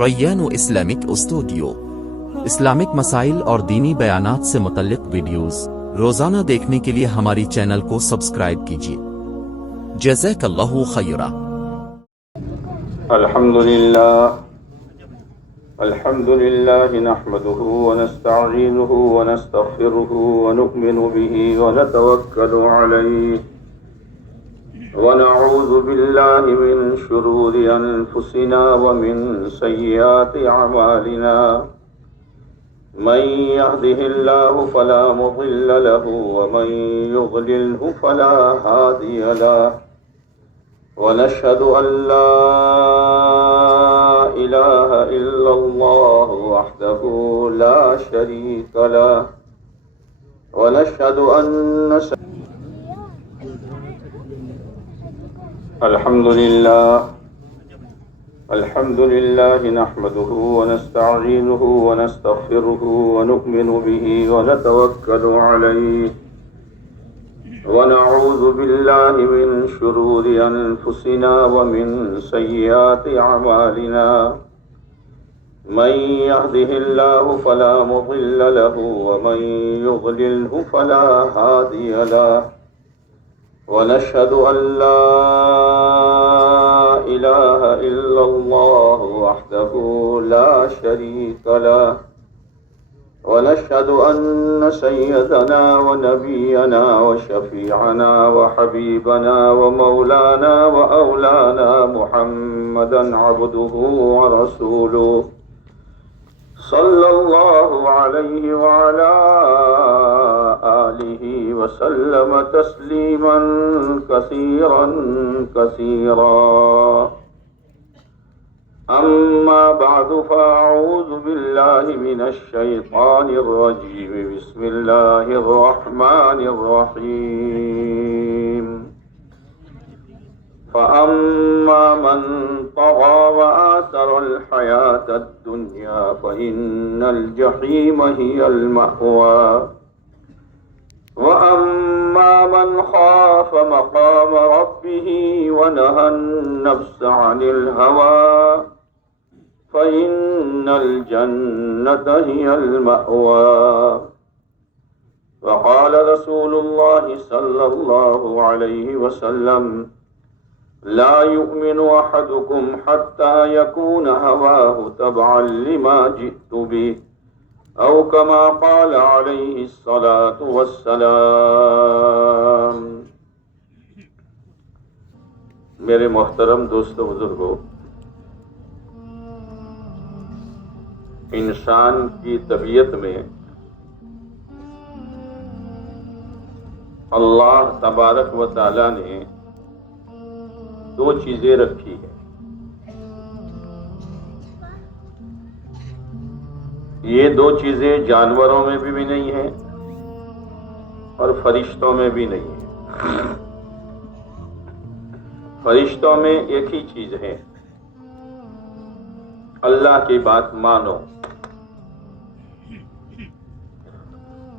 Rayan Islamic studio Islamic مسائل اور دینی بیانات سے متعلق ویڈیوز روزانہ دیکھنے کے لیے ہماری چینل کو سبسکرائب کیجیے۔ جزاک اللہ خیرا۔ الحمد لله نحمده ونستعينه ونستغفره ونؤمن به ونتوكل عليه ونعوذ بالله من شرور أنفسنا ومن سيئات أعمالنا من يهده الله فلا مضل له ومن يضلله فلا هادي له ونشهد أن لا إله إلا الله وحده لا شريك له ونشهد أن الحمد لله نحمده ونستعينه ونستغفره ونؤمن به ونتوكل عليه ونعوذ بالله من شرور أنفسنا ومن سيئات أعمالنا من يهده الله فلا مضل له ومن يضلله فلا هادي له ونشهد أن لا إله إلا الله وحده لا شريك له ونشهد أن سيدنا ونبينا وشفيعنا وحبيبنا ومولانا وأولانا محمدا عبده ورسوله صلى الله عليه وعلى آله وسلم تسليما كثيرا كثيرا أما بعد فأعوذ بالله من الشيطان الرجيم بسم الله الرحمن الرحيم فأما من طغى وآثر الحياة الدنيا فإن الجحيم هي المأوى وأما من خاف مقام ربه ونهى النفس عن الهوى فإن الجنة هي المأوى وقال رسول الله صلى الله عليه وسلم لا يؤمن أحدكم حتى يكون هواه تبعا لما جئت به أو كما قال عليه الصلاة والسلام۔ میرے محترم دوستو بزرگو، انسان کی طبیعت میں اللہ تبارک و تعالی نے دو چیزیں رکھی ہیں۔ یہ دو چیزیں جانوروں میں بھی نہیں ہیں اور فرشتوں میں بھی نہیں ہیں۔ فرشتوں میں ایک ہی چیز ہے، اللہ کی بات مانو۔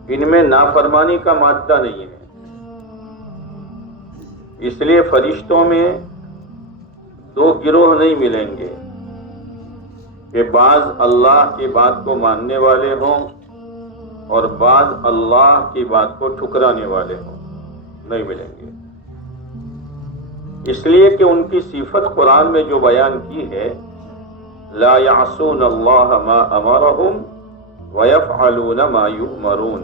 ان میں نافرمانی کا مادہ نہیں ہے، اس لیے فرشتوں میں دو گروہ نہیں ملیں گے کہ بعض اللہ کی بات کو ماننے والے ہوں اور بعض اللہ کی بات کو ٹھکرانے والے ہوں، نہیں ملیں گے۔ اس لیے کہ ان کی صفت قرآن میں جو بیان کی ہے، لا يعصون اللہ ما امرهم ويفعلون ما يؤمرون،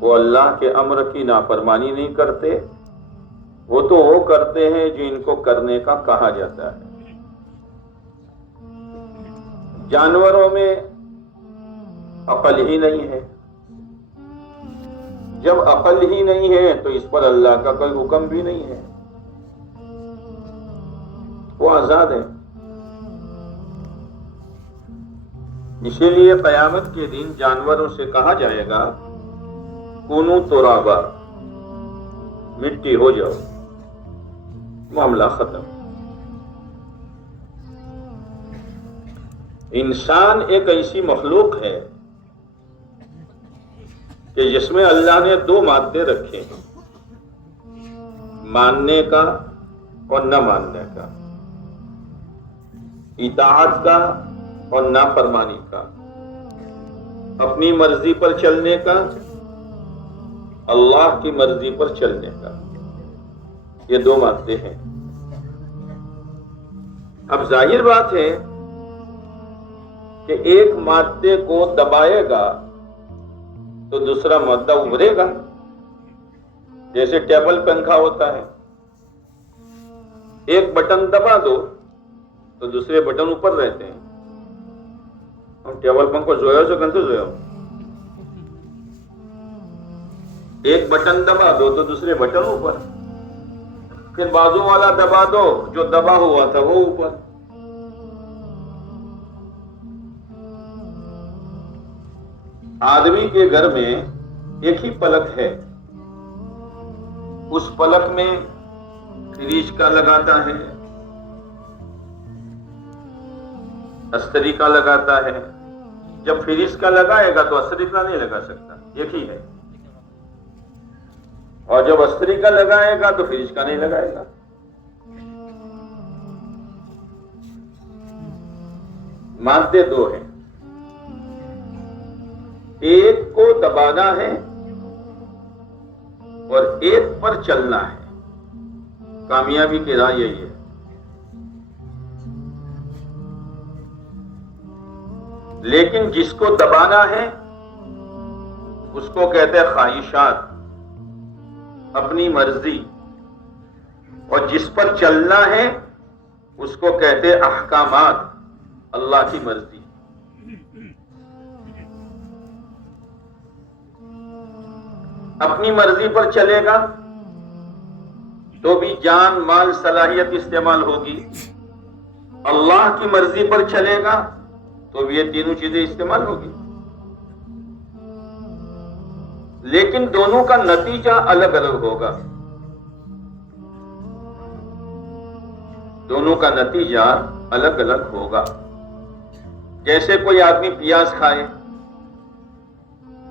وہ اللہ کے امر کی نافرمانی نہیں کرتے، وہ تو وہ کرتے ہیں جو ان کو کرنے کا کہا جاتا ہے۔ جانوروں میں عقل ہی نہیں ہے، جب عقل ہی نہیں ہے تو اس پر اللہ کا کوئی حکم بھی نہیں ہے، وہ آزاد ہے۔ اسی لیے قیامت کے دن جانوروں سے کہا جائے گا کونو ترابا، مٹی ہو جاؤ، معاملہ ختم۔ انسان ایک ایسی مخلوق ہے کہ جس میں اللہ نے دو مادے رکھے ہیں، ماننے کا اور نہ ماننے کا۔ اطاعت کا اور نافرمانی کا، اپنی مرضی پر چلنے کا، اللہ کی مرضی پر چلنے کا، یہ دو مادے ہیں۔ اب ظاہر بات ہے کہ ایک مادے کو دبائے گا تو دوسرا مادہ ابھرے گا، جیسے ٹیبل پنکھا ہوتا ہے، ایک بٹن دبا دو تو دوسرے بٹن اوپر رہتے ہیں۔ ہم ٹیبل پنکھا جویا سے کنتے جویا، ایک بٹن دبا دو تو دوسرے بٹن اوپر، پھر بازو والا دبا دو، جو دبا ہوا تھا وہ اوپر۔ آدمی کے گھر میں ایک ہی پلک ہے، اس پلک میں فریج کا لگاتا ہے، استری کا لگاتا ہے۔ جب فریج کا لگائے گا تو استری کا نہیں لگا سکتا، ایک ہی ہے، اور جب استری کا لگائے گا تو فریج کا نہیں لگائے گا۔ مادے دو ہیں، ایک کو دبانا ہے اور ایک پر چلنا ہے۔ کامیابی کی راہ یہی ہے۔ لیکن جس کو دبانا ہے اس کو کہتے ہیں خواہشات، اپنی مرضی، اور جس پر چلنا ہے اس کو کہتے ہیں احکامات، اللہ کی مرضی۔ اپنی مرضی پر چلے گا تو بھی جان مال صلاحیت استعمال ہوگی، اللہ کی مرضی پر چلے گا تو بھی یہ تینوں چیزیں استعمال ہوگی، لیکن دونوں کا نتیجہ الگ الگ ہوگا۔ دونوں کا نتیجہ الگ الگ ہوگا۔ جیسے کوئی آدمی پیاز کھائے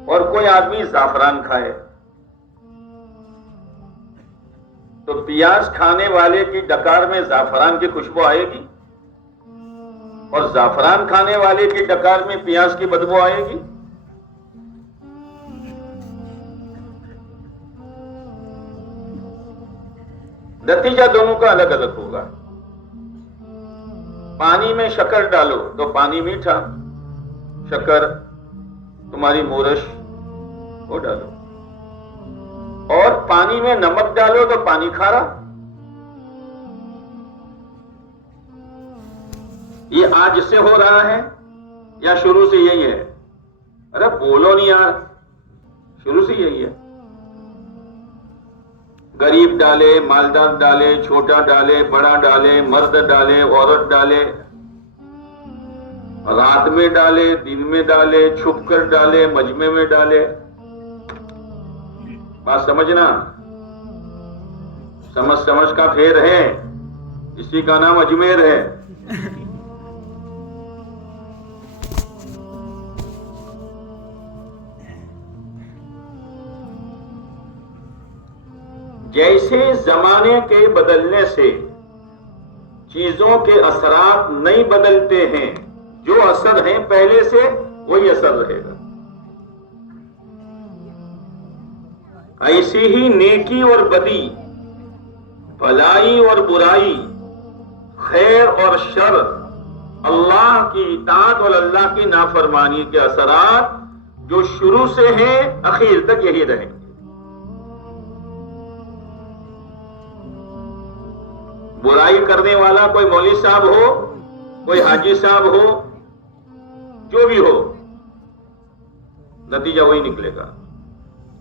اور کوئی آدمی زعفران کھائے، تو پیاز کھانے والے کی ڈکار میں زعفران کی خوشبو آئے گی اور زعفران کھانے والے کی ڈکار میں پیاز کی بدبو آئے گی۔ نتیجہ دونوں کا الگ الگ ہوگا۔ پانی میں شکر ڈالو تو پانی میٹھا، شکر تمہاری مورش وہ ڈالو، اور پانی میں نمک ڈالو تو پانی کھارا۔ یہ آج سے ہو رہا ہے یا شروع سے یہی ہے؟ ارے بولو نہیں یار، شروع سے یہی ہے۔ غریب ڈالے، مالدار ڈالے، چھوٹا ڈالے، بڑا ڈالے، مرد ڈالے، عورت ڈالے، رات میں ڈالے، دن میں ڈالے، چھپ کر ڈالے، مجمع میں ڈالے۔ بات سمجھنا، سمجھ کا پھیر ہے، اسی کا نام اجمیر ہے۔ جیسے زمانے کے بدلنے سے چیزوں کے اثرات نہیں بدلتے ہیں، جو اثر ہیں پہلے سے وہی اثر رہے گا، ایسی ہی نیکی اور بدی، بھلائی اور برائی، خیر اور شر، اللہ کی اطاعت اور اللہ کی نافرمانی کے اثرات جو شروع سے ہیں اخیر تک یہی رہیں گے۔ برائی کرنے والا کوئی مولوی صاحب ہو، کوئی حاجی صاحب ہو، جو بھی ہو، نتیجہ وہی نکلے گا۔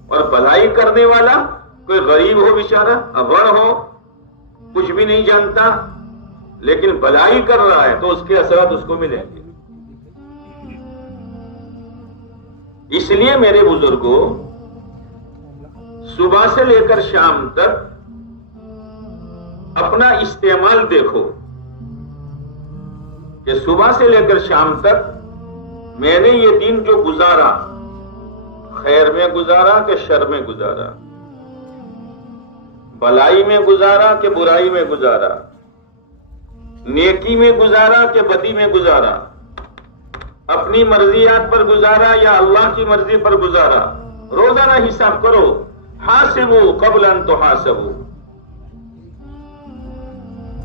اور بھلائی کرنے والا کوئی غریب ہو، بیچارہ اغڑ ہو، کچھ بھی نہیں جانتا، لیکن بھلائی کر رہا ہے تو اس کے اثرات اس کو ملیں گے۔ اس لیے میرے بزرگوں، صبح سے لے کر شام تک اپنا استعمال دیکھو کہ صبح سے لے کر شام تک میں نے یہ دن جو گزارا، خیر میں گزارا کہ شر میں گزارا، بھلائی میں گزارا کہ برائی میں گزارا، نیکی میں گزارا کہ بدی میں گزارا، اپنی مرضیات پر گزارا یا اللہ کی مرضی پر گزارا، روزانہ حساب کرو. حاسبوا قبل ان تحاسبوا،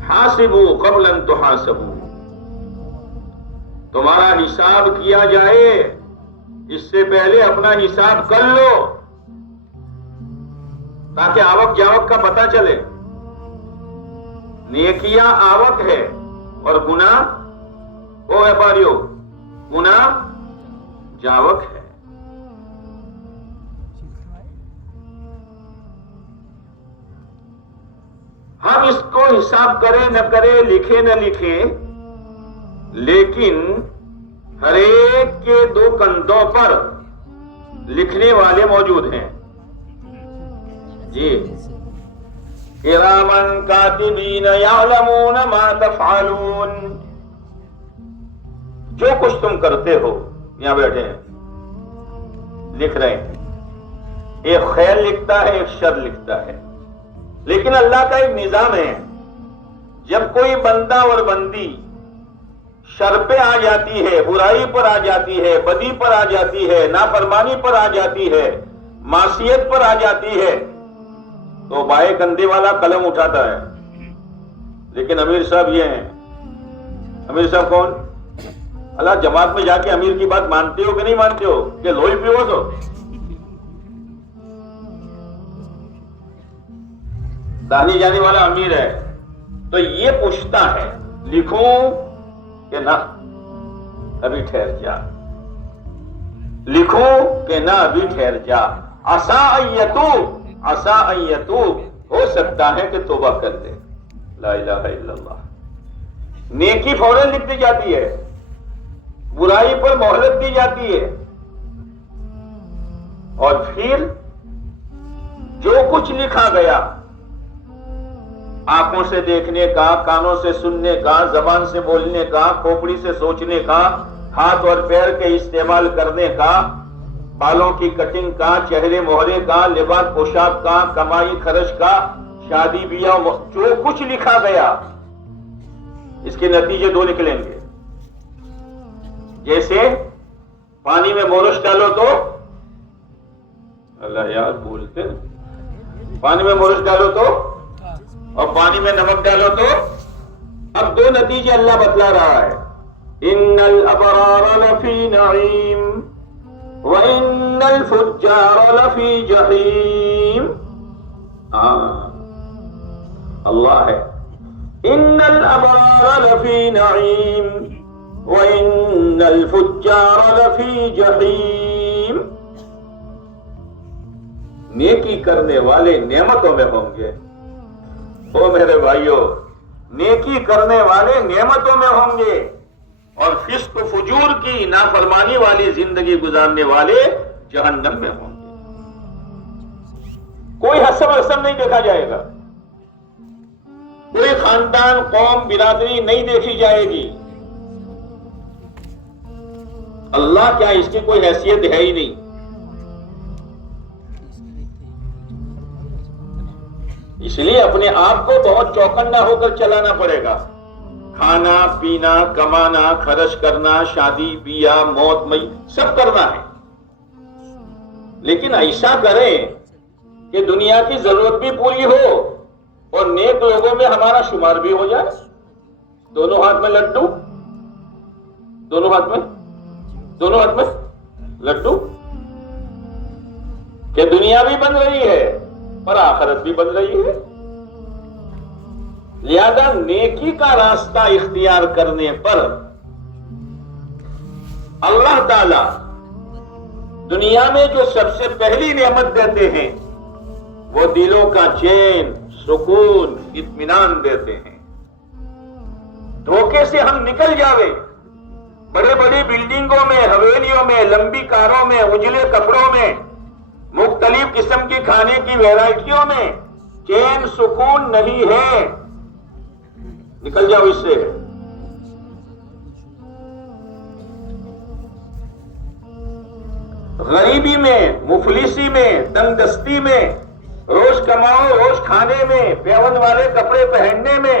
حاسبوا قبل ان تحاسبوا. تمہارا حساب کیا جائے اس سے پہلے اپنا حساب کر لو تاکہ آوک جاوک کا پتہ چلے. نیکیاں آوک ہے اور گناہ او ویپاریو گناہ جاوک ہے. ہم اس کو حساب کرے نہ کرے، لکھے نہ لکھے، لیکن ہر ایک کے دو کندھوں پر لکھنے والے موجود ہیں. جی، کرامن کاتبین یعلمون ما تفعلون. جو کچھ تم کرتے ہو یہاں بیٹھے ہیں لکھ رہے ہیں. ایک خیر لکھتا ہے، ایک شر لکھتا ہے. لیکن اللہ کا ایک نظام ہے، جب کوئی بندہ اور بندی شر پہ آ جاتی ہے، برائی پر آ جاتی ہے، بدی پر آ جاتی ہے، نافرمانی پر آ جاتی ہے، معصیت پر آ جاتی ہے، تو بائیں کندھے والا قلم اٹھاتا ہے. لیکن امیر صاحب یہ ہیں. امیر صاحب کون؟ اللہ جماعت میں جا کے امیر کی بات مانتے ہو کہ نہیں مانتے ہو کہ لوہی پیو تو دانی جانے والا امیر ہے. تو یہ پوچھتا ہے لکھوں کہ نہ ابھی ٹھہر جا، لکھوں کہ نہ ابھی ٹھہر جا. عسا ان یتوب، عسا ان یتوب، ہو سکتا ہے کہ توبہ کر دے. لا الہ الا اللہ. نیکی فوراً لکھ دی جاتی ہے، برائی پر مہلت دی جاتی ہے، اور پھر جو کچھ لکھا گیا، آنکھوں سے دیکھنے کا، کانوں سے سننے کا، زبان سے بولنے کا، کھوپڑی سے سوچنے کا، ہاتھ اور پیر کے استعمال کرنے کا، بالوں کی کٹنگ کا، چہرے مہرے کا، لباس پوشاک کا، کمائی خرچ کا، شادی بیاہ، جو کچھ لکھا گیا اس کے نتیجے دو نکلیں گے. جیسے پانی میں مورش ڈالو تو اللہ یار بولتے، پانی میں مورش ڈالو تو اور پانی میں نمک ڈالو تو. اب دو نتیجے اللہ بتلا رہا ہے. ان الابرار لفی نعیم وان الفجار لفی جحیم. اللہ ہے. ان الابرار لفی نعیم وان الفجار لفی جحیم. نیکی کرنے والے نعمتوں میں ہوں گے. او میرے بھائیوں، نیکی کرنے والے نعمتوں میں ہوں گے اور فسق و فجور کی نافرمانی والی زندگی گزارنے والے جہنم میں ہوں گے. کوئی حسب حسب نہیں دیکھا جائے گا، کوئی خاندان، قوم، برادری نہیں دیکھی جائے گی. اللہ کیا اس کی کوئی حیثیت ہے ہی نہیں. اس لیے اپنے آپ کو بہت چوکنا ہو کر چلانا پڑے گا. کھانا پینا، کمانا، خرچ کرنا، شادی بیاہ، موت مئی سب کرنا ہے، لیکن ایسا کریں کہ دنیا کی ضرورت بھی پوری ہو اور نیک لوگوں میں ہمارا شمار بھی ہو جائے. دونوں ہاتھ میں لڈو، دونوں ہاتھ میں لڈو، کہ دنیا بھی بن رہی ہے اور آخرت بھی بن رہی ہے. لہذا نیکی کا راستہ اختیار کرنے پر اللہ تعالی دنیا میں جو سب سے پہلی نعمت دیتے ہیں وہ دلوں کا چین، سکون، اطمینان دیتے ہیں. دھوکے سے ہم نکل جاوے، بڑے بڑی بلڈنگوں میں، حویلیوں میں، لمبی کاروں میں، اجلے کپڑوں میں، مختلف قسم کی کھانے کی ویرائٹیوں میں چین سکون نہیں ہے. نکل جاؤ اس سے. غریبی میں، مفلسی میں، تنگ دستی میں، روز کماؤ روز کھانے میں، پیون والے کپڑے پہننے میں،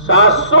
700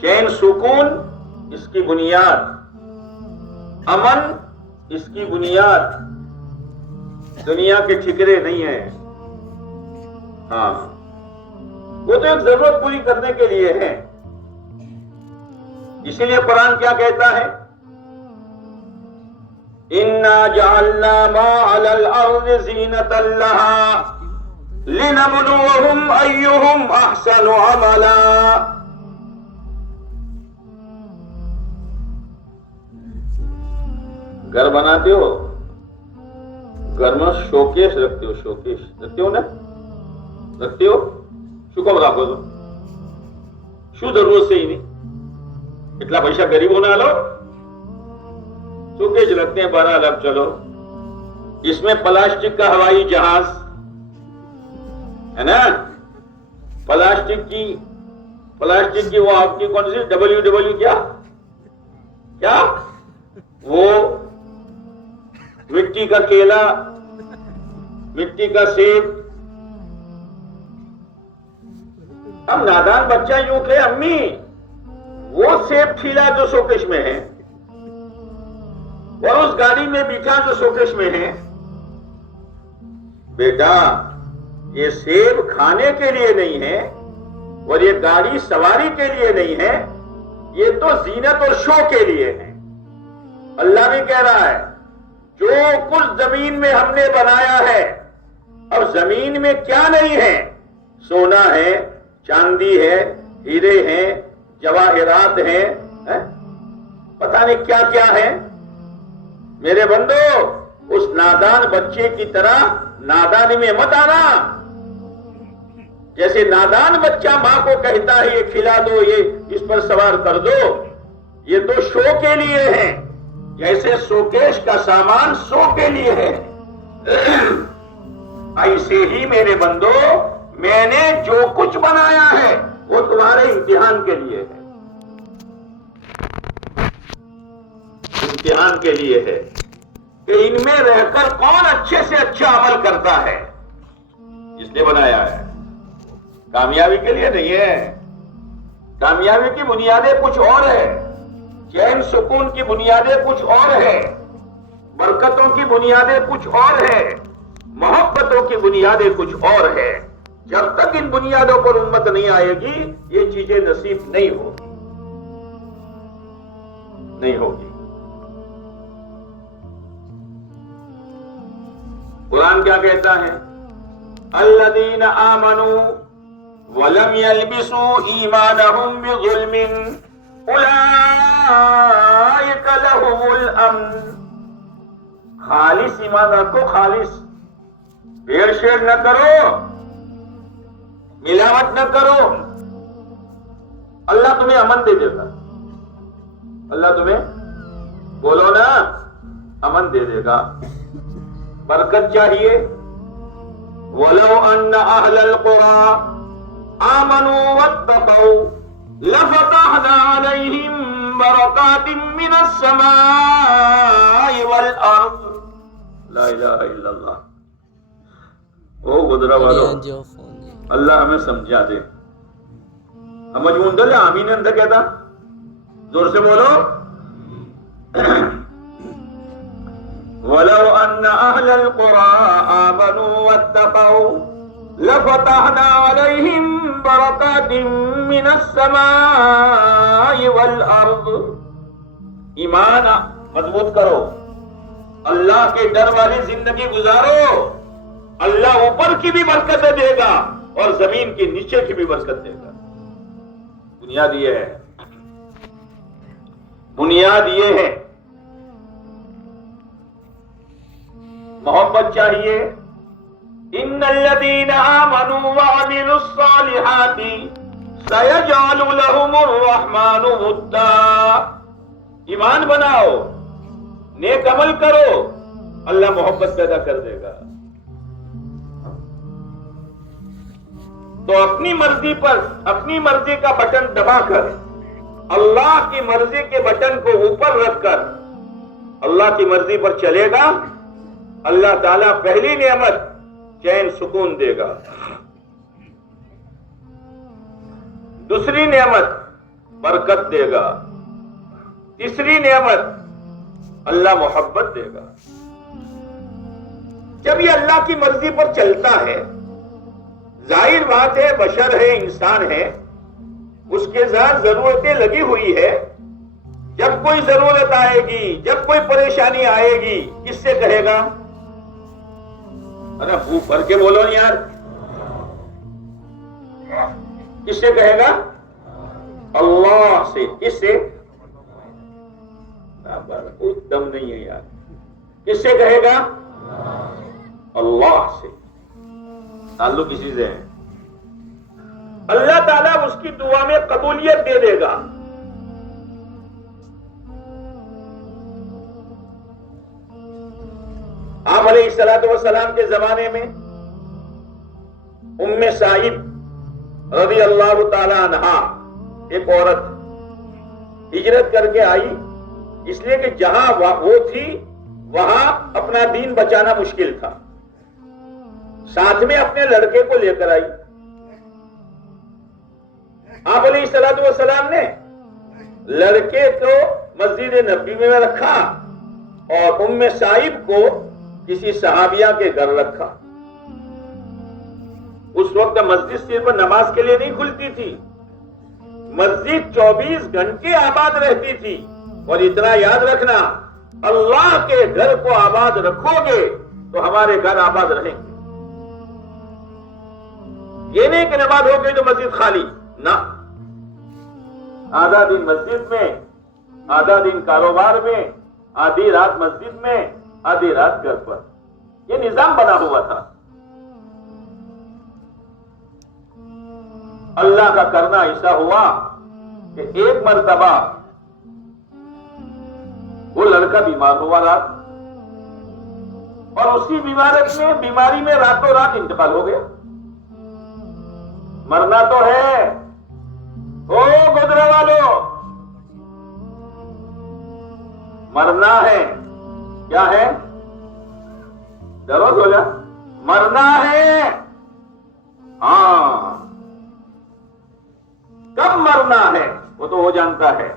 چین سکون اس کی بنیاد، امن اس کی بنیاد، دنیا کے ٹھکرے نہیں ہیں. ہاں وہ تو ایک ضرورت پوری کرنے کے لیے ہے. اسی لیے قرآن کیا کہتا ہے؟ اِنَّا جَعَلْنَا مَا عَلَى الْأَرْضِ زِينَةً لَهَا لِنَبْلُوَهُمْ أَيُّهُمْ أَحْسَنُ عَمَلًا. گھر بناتے ہو، گھر میں شوکیس رکھتے ہو، شوکیس رکھتے ہو نا، رکھتے ہو؟ شو کم رکھو تو شو ضرورت سے ہی نہیں، اتنا پیسہ غریب ہونا لو، شوکیس رکھتے ہیں 12 لاکھ. چلو اس میں پلاسٹک کا ہوائی جہاز ہے نا، پلاسٹک کی وہ آپ کی کون سی WW کیا وہ مٹی کا کیلا، مٹی کا سیب. اب نادان بچہ یوں کہ امی وہ سیب کھلا جو شوکیس میں ہے اور اس گاڑی میں بٹھا جو شوکیس میں ہے. بیٹا یہ سیب کھانے کے لیے نہیں ہے اور یہ گاڑی سواری کے لیے نہیں ہے، یہ تو زینت اور شو کے لیے ہے. اللہ بھی کہہ رہا ہے جو کچھ زمین میں ہم نے بنایا ہے، اب زمین میں کیا نہیں ہے؟ سونا ہے، چاندی ہے، ہیرے ہیں، جواہرات ہیں، پتہ نہیں کیا کیا ہے. میرے بندو اس نادان بچے کی طرح نادانی میں مت آنا. جیسے نادان بچہ ماں کو کہتا ہے یہ کھلا دو، یہ اس پر سوار کر دو، یہ تو شو کے لیے ہے. جیسے شوکیس کا سامان شو کے لیے ہے، ایسے ہی میرے بندو میں نے جو کچھ بنایا ہے وہ تمہارے امتحان کے لیے ہے، امتحان کے لیے ہے کہ ان میں رہ کر کون اچھے سے اچھا عمل کرتا ہے. اس نے بنایا ہے، کامیابی کے لیے نہیں ہے. کامیابی کی بنیادیں کچھ اور ہے، چین سکون کی بنیادیں کچھ اور ہے، برکتوں کی بنیادیں کچھ اور ہے، محبتوں کی بنیادیں کچھ اور ہے. جب تک ان بنیادوں پر امت نہیں آئے گی یہ چیزیں نصیب نہیں ہوگی. قرآن کیا کہتا ہے؟ الذین آمنوا ولم يلبسوا ایمانہم بظلم اولئک لہم الامن. خالص ایمان رکھو، خالص، بھیڑ شیڑ نہ کرو، ملاوٹ نہ کرو. اللہ تمہیں امن دے دے گا. اللہ تمہیں بولو نا امن دے دے گا. برکت چاہیے؟ وَلَوْ أَنَّ أَهْلَ الْقُرَىٰ آمَنُوا وَاتَّقَوْا لَفَتَحْنَا عَلَيْهِمْ بَرَكَاتٍ مِّنَ السَّمَاءِ وَالْأَرْضِ. لا الہ الا اللہ. او گدرا والو اللہ ہمیں سمجھا دے. مجموعہ اندر آمین اندر کہتا زور سے بولو. وَلَوْ أَنَّ أَهْلَ الْقُرَىٰ آمَنُوا وَاتَّقَوْا لَفَتَحْنَا عَلَيْهِمْ بَرَكَاتٍ مِّنَ السَّمَاءِ وَالْأَرْضِ. ایمان مضبوط کرو، اللہ کے ڈر والی زندگی گزارو، اللہ اوپر کی بھی برکتیں دے گا اور زمین کے نیچے کی بھی برکت دے گا. بنیاد یہ ہے، بنیاد یہ ہے. محبت چاہیے. ان الذین آمنوا وعملوا الصالحات سیجعل لهم الرحمن ودا. ایمان بناؤ، نیک عمل کرو، اللہ محبت پیدا کر دے گا. تو اپنی مرضی پر اپنی مرضی کا بٹن دبا کر اللہ کی مرضی کے بٹن کو اوپر رکھ کر اللہ کی مرضی پر چلے گا، اللہ تعالیٰ پہلی نعمت چین سکون دے گا. دوسری نعمت برکت دے گا. تیسری نعمت اللہ محبت دے گا. جب یہ اللہ کی مرضی پر چلتا ہے، ظاہر بات ہے بشر ہے، انسان ہے، اس کے ساتھ ضرورتیں لگی ہوئی ہے. جب کوئی ضرورت آئے گی، جب کوئی پریشانی آئے گی، کس سے کہے گا؟ ارے منہ بھر کے بولو نہیں یار. کس سے کہے گا؟ اللہ سے. کس سے؟ کوئی دم نہیں ہے یار. کس سے کہے گا؟ اللہ سے. تعلق کسی سے ہے. اللہ تعالیٰ اس کی دعا میں قبولیت دے دے گا. آپ علیہ الصلوۃ والسلام کے زمانے میں ام سعید رضی اللہ تعالی عنہا ایک عورت ہجرت کر کے آئی، اس لیے کہ جہاں وہ تھی وہاں اپنا دین بچانا مشکل تھا. ساتھ میں اپنے لڑکے کو لے کر آئی. آپ علیہ الصلوۃ والسلام نے لڑکے کو مسجد نبوی میں رکھا اور ام سعید کو کسی صحابیہ کے گھر رکھا. اس وقت مسجد صرف نماز کے لیے نہیں کھلتی تھی، مسجد 24 گھنٹے آباد رہتی تھی. اور اتنا یاد رکھنا، اللہ کے گھر کو آباد رکھو گے تو ہمارے گھر آباد رہیں گے. یہ نہیں کہ نماز ہو گئی تو مسجد خالی نہ. آدھا دن مسجد میں، آدھا دن کاروبار میں، آدھی رات مسجد میں، آدھی رات گھر پر. یہ نظام بنا ہوا تھا. اللہ کا کرنا ایسا ہوا کہ ایک مرتبہ وہ لڑکا بیمار ہوا رات، اور اسی بیماری میں راتوں رات انتقال ہو گیا. مرنا تو ہے. او گزرے والوں، مرنا ہے. کیا ہے؟ ڈرو ہو جا. مرنا ہے. ہاں، کب مرنا ہے وہ تو وہ جانتا ہے،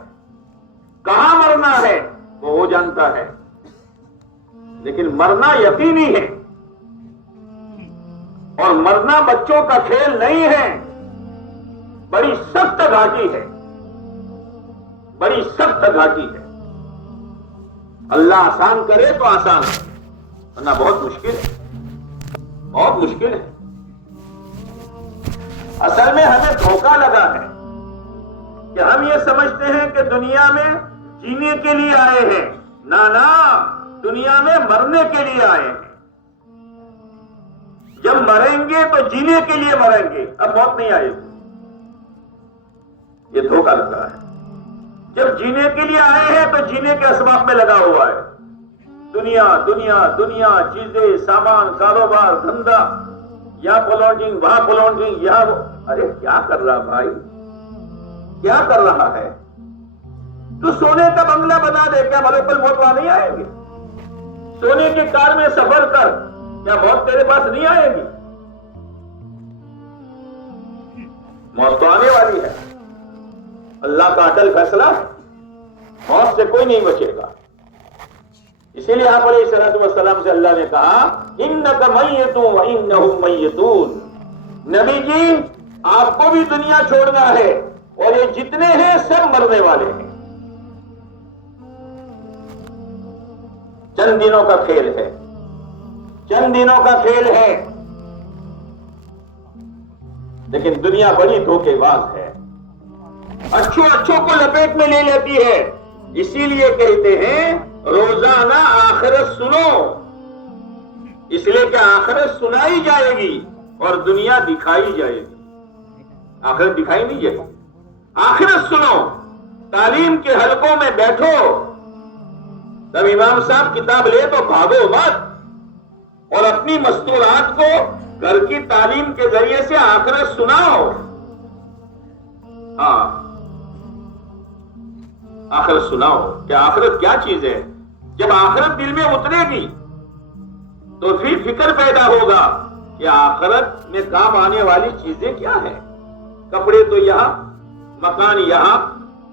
کہاں مرنا ہے وہ جانتا ہے، لیکن مرنا یقینی ہے. اور مرنا بچوں کا کھیل نہیں ہے، بڑی سخت گھاٹی ہے، بڑی سخت گھاٹی ہے. اللہ آسان کرے تو آسان ہے، ورنہ بہت مشکل ہے، بہت مشکل ہے. اصل میں ہمیں دھوکہ لگا ہے کہ ہم یہ سمجھتے ہیں کہ دنیا میں جینے کے لیے آئے ہیں. نہ، دنیا میں مرنے کے لیے آئے ہیں. جب مریں گے تو جینے کے لیے مریں گے، اب موت نہیں آئے گی. یہ دھوکہ لگ رہا ہے. جب جینے کے لیے آئے ہیں تو جینے کے اسباب میں لگا ہوا ہے. دنیا دنیا دنیا، چیزیں، سامان، کاروبار، دھندا، یہاں پلانٹنگ، وہاں پلانٹنگ، یہاں. ارے کیا کر رہا بھائی، کیا کر رہا ہے؟ تو سونے کا بنگلہ بنا دے، کیا بھلے پل موت وہاں نہیں آئے گی؟ سونے کی کار میں سفر کر، کیا موت تیرے پاس نہیں آئے گی؟ موت تو آنے والی ہے. اللہ کا عدل فیصلہ ہے، موت سے کوئی نہیں بچے گا. اسی لیے آپ علیہ الصلوۃ والسلام سے اللہ نے کہا انک میت وانہم میتون. نبی جی آپ کو بھی دنیا چھوڑنا ہے، اور یہ جتنے ہیں سب مرنے والے ہیں. چند دنوں کا کھیل ہے، چند دنوں کا کھیل ہے، لیکن دنیا بڑی دھوکے باز ہے. اچھوں کو لپیٹ میں لے لیتی ہے. اسی لیے کہتے ہیں روزانہ آخرت سنو، اس لیے کہ آخرت سنائی جائے گی اور دنیا دکھائی جائے گی. آخرت دکھائی نہیں جائے گی، آخرت سنو. تعلیم کے حلقوں میں بیٹھو، جب امام صاحب کتاب لے تو بھاگو مت، اور اپنی مستورات کو گھر کی تعلیم کے ذریعے سے آخرت سناؤ. ہاں، آخرت سناؤ کہ آخرت کیا چیز ہے. جب آخرت دل میں اترے گی تو پھر فکر پیدا ہوگا کہ آخرت میں کام آنے والی چیزیں کیا ہیں. کپڑے تو یہاں، مکان یہاں،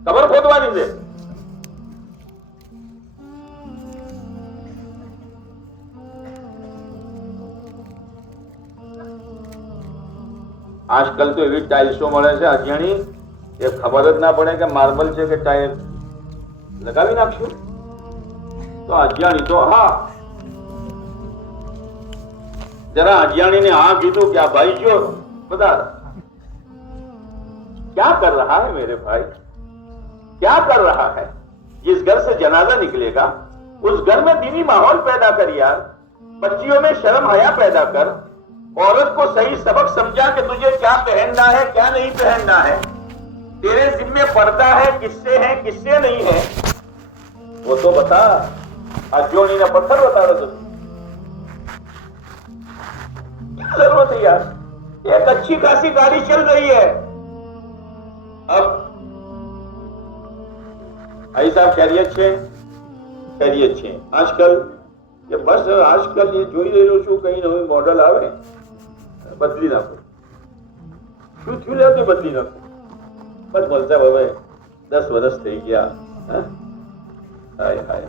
કબર ખોદવાની છે। આજકાલ તો એવી ટાઇલ્સો મળે છે અજ્ઞાની یہ خبرت نہ پڑے کہ ماربل سے کہ ٹائر لگا بھی ناکشو تو حجیانی تو ہاں ذرا حجیانی نے ہاں کی تو کیا بھائی جو بتا کیا کر رہا ہے میرے بھائی، کیا کر رہا ہے؟ جس گھر سے جنازہ نکلے گا اس گھر میں دینی ماحول پیدا کر یار، بچیوں میں شرم حیا پیدا کر، عورت کو صحیح سبق سمجھا کہ تجھے کیا پہننا ہے کیا نہیں پہننا ہے، تیرے ذمے پردہ ہے کس سے ہے کس سے نہیں ہے وہ تو بتا۔ آج جو نہیں نہ پتھر بتا رہا تم کیا ضرورت ہے یار؟ ایک اچھی خاصی گاڑی چل رہی ہے، اب آئی صاحب خیریت چھے خیریت چھے آج کل یہ بس آج کل یہ જોઈ રહ્યો છું કઈ નવી મોડલ આવે બદલી નાખો શું થયું લે તો બદલી નાખો બસ બોલતા હવે 10 વર્ષ થઈ ગયા હાય હાય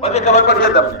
પછી ખબર પડશે તમને।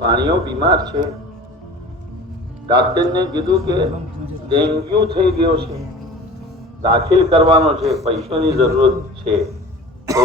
પાણીઓ બીમાર છે, ડોક્ટરને કીધું કે ડેન્ગ્યુ થઈ ગયો છે, દાખલ કરવાનો છે, પૈસાની જરૂરત છે। તો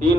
3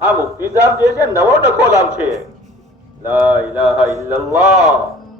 આ મુફ્તી સાહેબ જે છે નવો ડખો લાવશે। લા ઇલાહા ઇલ્લલ્લાહ,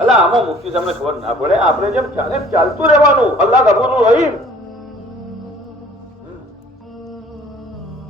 અલા આમાં મુફ્તી સાહેબને ખબર ના પડે, આપણે જેમ ચાલે ચાલતું રહેવાનું। અલ્લાહ ગફૂર રહીમ।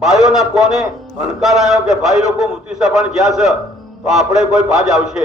ભાઈઓ ના કોને ભણકાર આવ્યો કે ભાઈ લોકો મુફ્તી સાહેબ પણ ગયા છે તો આપણે કોઈ ભાજ આવશે,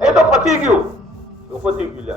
એ તો પતી ગયું। શું પતી ગયું?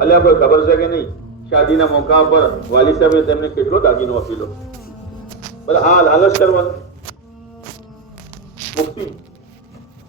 અલ્યા કોઈ ખબર છે કે નહીં, શાદીના મોકા પર વાલી સાહેબે તેમને કેટલો દાગીનો આપેલો, but હા લાલચ કરવાનો।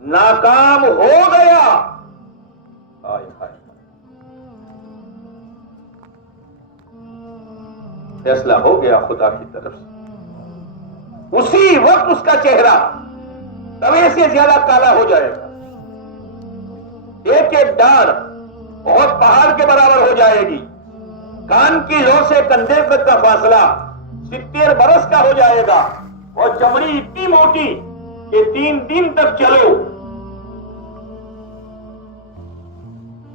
ناکام ہو گیا. ہائے ہائے، فیصلہ ہو گیا خدا کی طرف سے. اسی وقت اس کا چہرہ توے سے زیادہ کالا ہو جائے گا. ایک ایک ڈاڑھ بہت پہاڑ کے برابر ہو جائے گی. کان کی لو سے کندھے تک کا فاصلہ 70 برس کا ہو جائے گا. اور چمڑی اتنی موٹی کہ 3 دن تک چلو.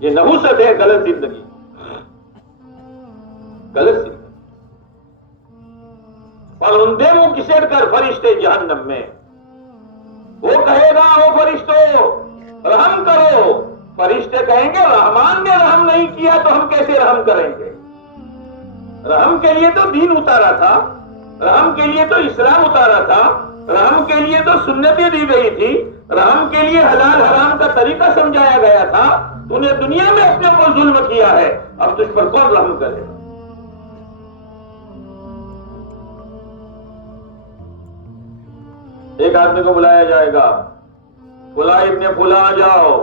یہ نحوست ہے، غلط زندگی، غلط زندگی. پرندے منہ گھسیٹ کر فرشتے جہنم میں. وہ کہے گا او فرشتوں رحم کرو. فرشتے کہیں گے رحمان نے رحم نہیں کیا تو ہم کیسے رحم کریں گے؟ رحم کے لیے تو دین اتارا تھا، رحم کے لیے تو اسلام اتارا تھا، رحم کے لیے تو سنتیں دی گئی تھی، رحم کے لیے حلال حرام کا طریقہ سمجھایا گیا تھا. تو نے دنیا میں اپنے اوپر ظلم کیا ہے، اب تجھ پر کون رحم کرے گا؟ ایک آدمی کو بلایا جائے گا، بلا ابن فلاں آ جاؤ.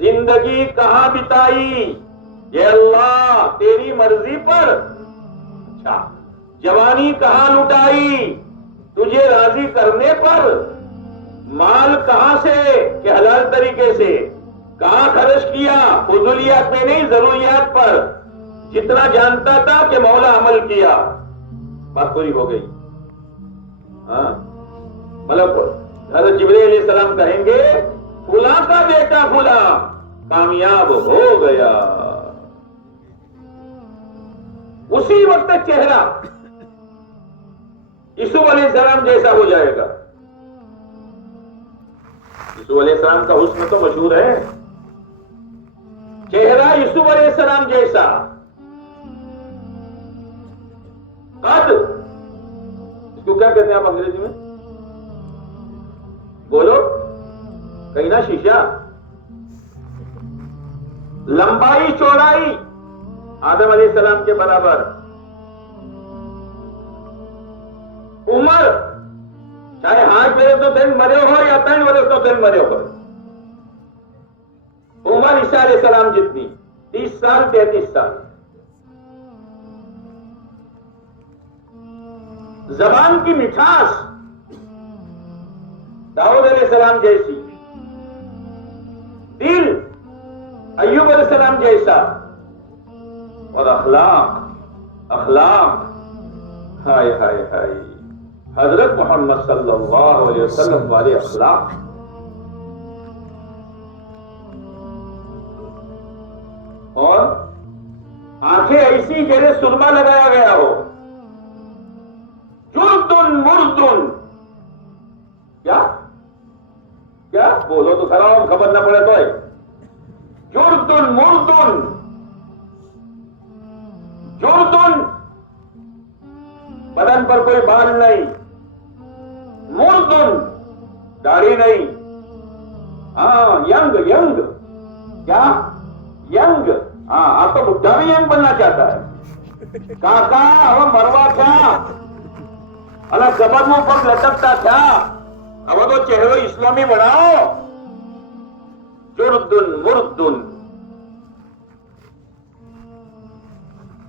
زندگی کہاں بتائی؟ یہ اللہ تیری مرضی پر. اچھا، جوانی کہاں لٹائی؟ تجھے راضی کرنے پر. مال کہاں سے کہ حلال طریقے سے. کہاں خرچ کیا؟ فضولیات میں نہیں، ضروریات پر. جتنا جانتا تھا کہ مولا عمل کیا. بات پوری ہو گئی. ہاں، مطلب حضرت جبرائیل علیہ السلام کہیں گے فلاں کا بیٹا فلاں کامیاب ہو گیا. اسی وقت چہرہ یوسف علیہ السلام جیسا ہو جائے گا. یوسف علیہ السلام کا حسن تو مشہور ہے. چہرہ یوسف علیہ السلام جیسا. قد، اس کو کیا کہتے ہیں آپ انگریزی میں؟ بولو کہیں نا. شیشہ. لمبائی چوڑائی آدم علیہ السلام کے برابر. عمر چاہے 8 برس تو دن مرے ہو یا 3 برس تو دن مرے ہو. عمر عیسیٰ علیہ السلام جتنی، 30 سال 33 سال. زبان کی مٹھاس داؤد علیہ السلام جیسی. دل ایوب علیہ السلام جیسا. اور اخلاق ہائے ہائے ہائے، حضرت محمد صلی اللہ علیہ وسلم والے اخلاق. اور آنکھیں ایسی جیسے سرما لگایا گیا ہو. جردن مردن. کیا کیا بولو تو کرا ہو، خبر نہ پڑے تو ہے. جردن مردن. جردن بدن پر کوئی بال نہیں. مردن داڑھی نہیں. ہاں، ینگ ینگ. کیا ینگ؟ ہاں، آپ تو بڈھا بھی ینگ بننا چاہتا ہے. کاکا اب مروا کیا اللہ زبر منہ پر لٹکتا تھا. اب تو چہرو اسلامی بناؤ. جردن مردن.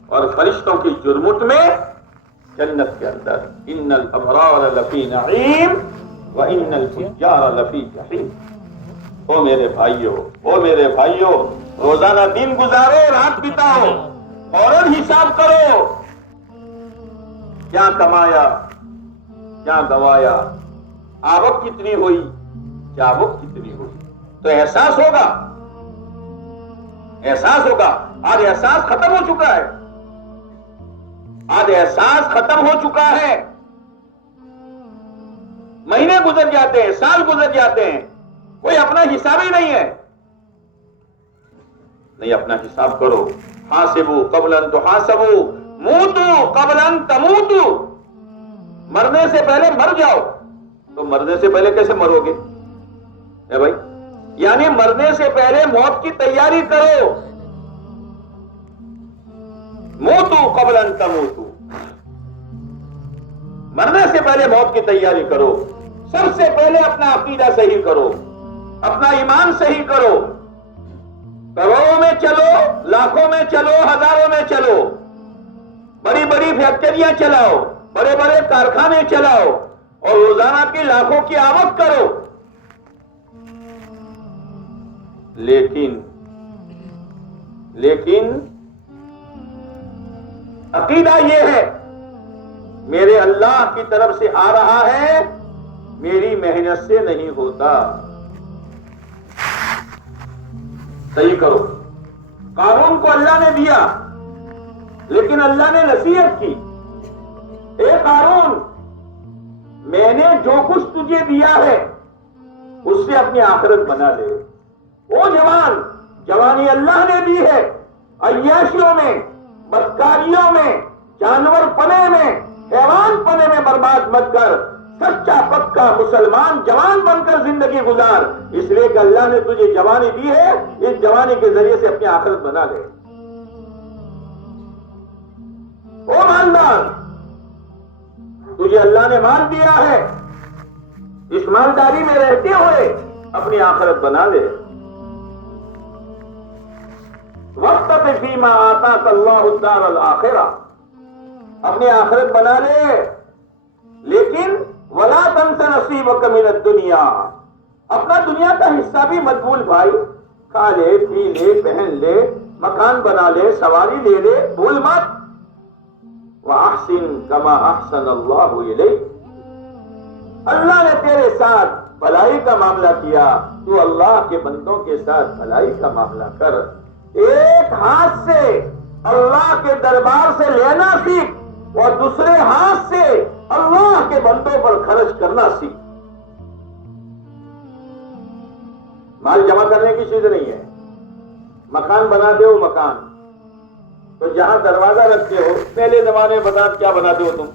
اور فرشتوں کی جرمٹ میں جنت کے اندر ان الابرار لفی نعیم وان الفجار لفی جحیم. او میرے بھائیو، روزانہ دن گزارو، رات بتاؤ، فوراً حساب کرو. کیا کمایا، کیا گوایا، آوک کتنی ہوئی، جاوک کتنی ہوئی. تو احساس ہوگا. آج احساس ختم ہو چکا ہے. مہینے گزر جاتے ہیں، سال گزر جاتے ہیں، کوئی اپنا حساب ہی نہیں ہے. نہیں، اپنا حساب کرو. حاسبوا قبل ان تحاسبوا، موتوا قبل ان تموتوا. مرنے سے پہلے مر جاؤ. تو مرنے سے پہلے کیسے مرو گے اے بھائی؟ یعنی مرنے سے پہلے موت کی تیاری کرو. موتوا قبل ان تموتوا. مرنے سے پہلے موت کی تیاری کرو. سب سے پہلے اپنا عقیدہ صحیح کرو, اپنا ایمان صحیح کرو. کروڑوں میں چلو, لاکھوں میں چلو, ہزاروں میں چلو, بڑی بڑی فیکٹریاں چلاؤ, بڑے بڑے کارخانے چلاؤ اور روزانہ کی لاکھوں کی آمد کرو, لیکن عقیدہ یہ ہے میرے اللہ کی طرف سے آ رہا ہے, میری محنت سے نہیں ہوتا. صحیح کرو. قارون کو اللہ نے دیا لیکن اللہ نے نصیحت کی, اے قارون میں نے جو کچھ تجھے دیا ہے اس سے اپنی آخرت بنا لے. وہ جوانی اللہ نے دی ہے, عیاشیوں میں, بدکاریوں میں, جانور پنے میں, حیوان پنے میں برباد مت کر. سچا پکا مسلمان جوان بن کر زندگی گزار, اس لیے کہ اللہ نے تجھے جوانی دی ہے, اس جوانی کے ذریعے سے اپنی آخرت بنا لے. او مالدار, تجھے اللہ نے مال دیا ہے, اس مالداری میں رہتے ہوئے اپنی آخرت بنا لے. وَابْتَغِ فِيمَا آتَاكَ اللَّهُ الدَّارَ الْآخِرَةَ, اپنی آخرت بنا لے, لیکن وَلَا تَنْسَ نَصِيبَكَ مِنَ الدُّنْيَا, اپنا دنیا کا حصہ بھی مت بھول بھائی. کھا لے, پی لے, پہن لے, مکان بنا لے, سواری لے لے, بھول مت. وَأَحْسِن كَمَا أَحْسَنَ اللَّهُ إِلَيْكَ, اللہ نے تیرے ساتھ بھلائی کا معاملہ کیا, تو اللہ کے بندوں کے ساتھ بھلائی کا معاملہ کر. ایک ہاتھ سے اللہ کے دربار سے لینا سیکھ اور دوسرے ہاتھ سے اللہ کے بندوں پر خرچ کرنا سیکھ. مال جمع کرنے کی چیز نہیں ہے. مکان بناتے ہو, مکان تو جہاں دروازہ رکھتے ہو, پہلے زمانے میں بتا کیا بناتے ہو تم,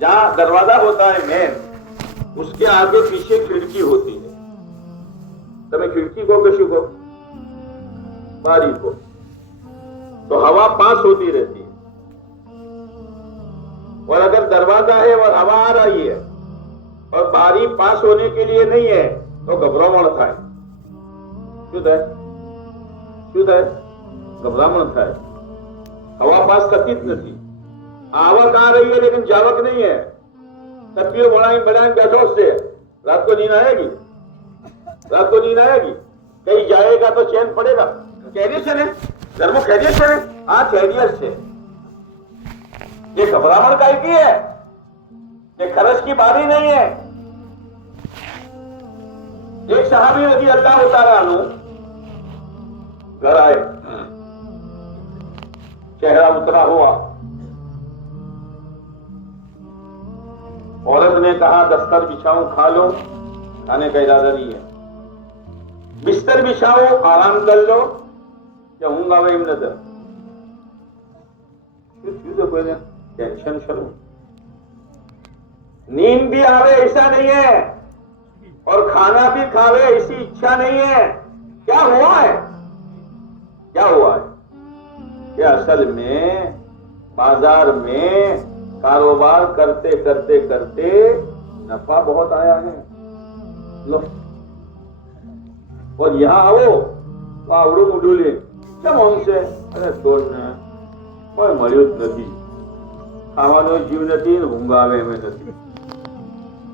جہاں دروازہ ہوتا ہے مین, اس کے آگے پیچھے کھڑکی ہوتی ہے. تمہیں کھڑکی کو کشی کو باری کو تو ہوا پاس ہوتی رہتی ہے, اور اگر دروازہ ہے اور ہوا آ رہی ہے اور باری پاس ہونے کے لیے نہیں ہے تو گھبراہٹ تھا. گھبراہٹ تھا, ہوا پاس کتنی نہیں, آوک آ رہی ہے لیکن جاوک نہیں ہے. تکیے بڑھائیں بیٹھو سے, رات کو نیند آئے گی, رات کو نیند آئے گی, کہیں جائے گا تو چین پڑے گا. خیریت سے نہیں, گھر میں خیریت سے نہیں, ہاں خیریت سے. یہ گھبراہٹ کا کی ہے, یہ خرچ کی باری نہیں ہے. ایک صحابی رضی اللہ تعالیٰ عنہ گھر آئے, چہرہ اترا ہوا, عورت نے کہا دستر بچھاؤں, کھا لو, کھانے کا ارادہ نہیں ہے. بستر بچھاؤ, آرام کر لو, کیا ہوں گا وہ نظر ٹینشن شروع. نیند بھی آوے ایسا نہیں ہے, اور کھانا بھی کھاوے ایسی اچھا نہیں ہے. کیا ہوا ہے, کیا ہوا ہے کہ اصل میں بازار میں کاروبار کرتے کرتے کرتے نفع بہت آیا ہے. لو, اور یہاں آؤ આવડું મોઢું લે કેમ આમ છે? અરે છોડ ને, કોઈ મળ્યું જ નથી, ખાવાનો જીવ નથી, ઊંઘ આવે એમ નથી.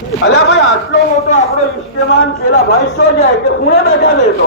અલ્યા ભાઈ આટલો મોટો આપણો ઈષ્ટમાન પેલા ભાઈ શું જાય કે ખૂણે બેઠા લેતો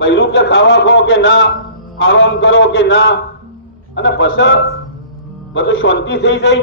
પહેલું કે ખાવા ખો કે ના આરામ કરો કે ના અને પછી બધું શાંતિ થઈ ગઈ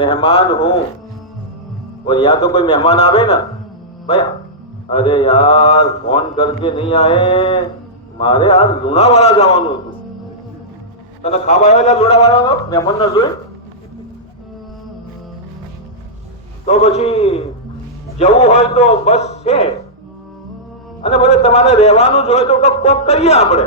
مہمان ہوں اور یا تو کوئی مہمان آوے نا بھائی ارے یار فون کر کے نہیں آئے مارے یار لونا والا جوانو تو کھاوا لونا والا مہمان نہ જોઈ તો પછી જવું હોય તો બસ છે અને બધે તમારે રહેવાનું જ હોય તો કોક કરીએ આપણે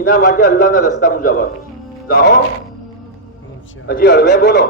એના માટે અલ્લાહના રસ્તા મુજબ જાઓ હજી હળવે બોલો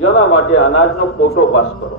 જેના માટે અનાજનો કોટો પાસ કરો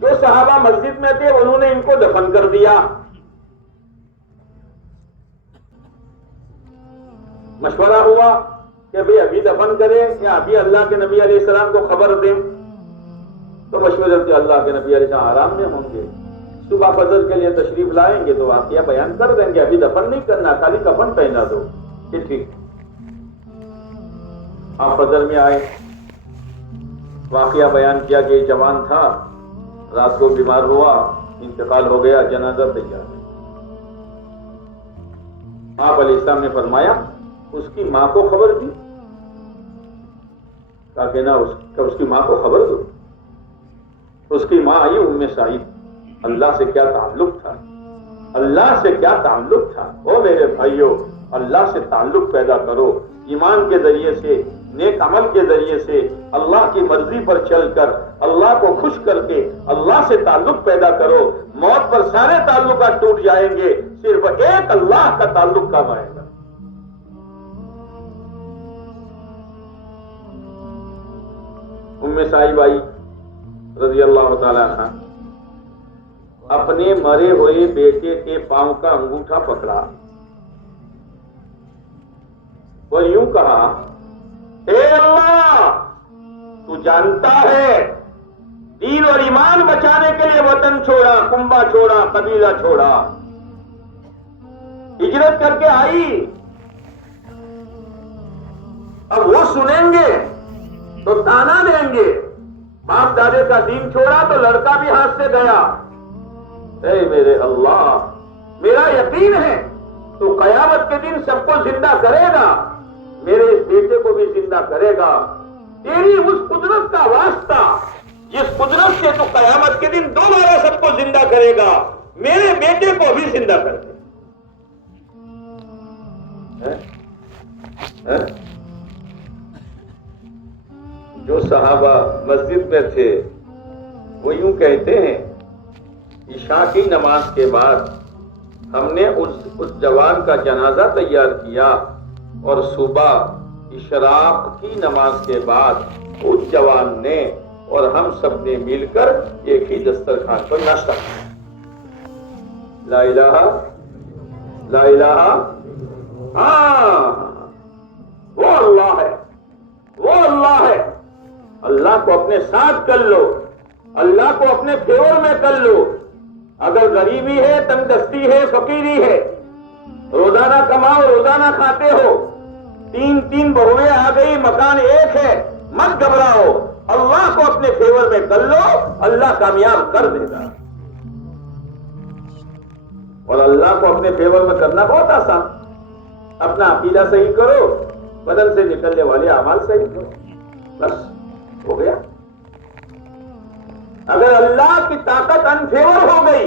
جو صحابہ مسجد میں تھے انہوں نے ان کو دفن کر دیا. مشورہ ہوا کہ بھئی ابھی دفن کریں یا ابھی اللہ کے نبی علیہ السلام کو خبر دیں. تو مشورہ سے اللہ کے نبی علیہ السلام آرام میں ہوں گے, صبح فجر کے لیے تشریف لائیں گے تو واقعہ بیان کر دیں گے. ابھی دفن نہیں کرنا, خالی کفن پہنا دو. ٹھیک. آپ فجر میں آئے, واقعہ بیان کیا کہ یہ جوان تھا, رات کو بیمار ہوا, انتقال ہو گیا, جنازہ تیار ہے. آپ علیہ السلام نے فرمایا اس کی ماں کو خبر دی. کہا کہ نا اس کی ماں کو خبر دو. اس کی ماں آئی ام سعید. اللہ سے کیا تعلق تھا, اللہ سے کیا تعلق تھا. او میرے بھائیو, اللہ سے تعلق پیدا کرو, ایمان کے ذریعے سے, نیک عمل کے ذریعے سے, اللہ کی مرضی پر چل کر, اللہ کو خوش کر کے اللہ سے تعلق پیدا کرو. موت پر سارے تعلقات ٹوٹ جائیں گے, صرف ایک اللہ کا تعلق کام آئے گا. ام سعید آئی رضی اللہ تعالی عنہ, اپنے مرے ہوئے بیٹے کے پاؤں کا انگوٹھا پکڑا اور یوں کہا, اے اللہ, تو جانتا ہے دین اور ایمان بچانے کے لیے وطن چھوڑا, کنبہ چھوڑا, قبیلہ چھوڑا, ہجرت کر کے آئی. اب وہ سنیں گے تو تانا دیں گے, باپ دادے کا دین چھوڑا تو لڑکا بھی ہاتھ سے گیا. اے میرے اللہ, میرا یقین ہے تو قیامت کے دن سب کو زندہ کرے گا, میرے اس بیٹے کو بھی زندہ کرے گا. تیری اس قدرت کا واسطہ جس قدرت سے تو قیامت کے دن دوبارہ سب کو زندہ کرے گا, میرے بیٹے کو بھی زندہ کر دے. جو صحابہ مسجد میں تھے وہ یوں کہتے ہیں, عشاء کی نماز کے بعد ہم نے اس جوان کا جنازہ تیار کیا اور صبح اشراق کی نماز کے بعد اس جوان نے اور ہم سب نے مل کر ایک ہی دسترخوان پر ناشتہ کیا. لا الہ لا الہ. ہاں, وہ اللہ ہے, وہ اللہ ہے. اللہ کو اپنے ساتھ کر لو, اللہ کو اپنے فیور میں کر لو. اگر غریبی ہے, تنگ دستی ہے, فقیری ہے, روزانہ کماؤ, روزانہ کھاتے ہو, 3 بہویں آ گئی, مکان ایک ہے, مت گھبراؤ, اللہ کو اپنے فیور میں کر لو, اللہ کامیاب کر دے گا. اور اللہ کو اپنے فیور میں کرنا بہت آسان. اپنا عقیدہ صحیح کرو, بدن سے نکلنے والے اعمال صحیح کرو, بس ہو گیا. اگر اللہ کی طاقت انفیور ہو گئی,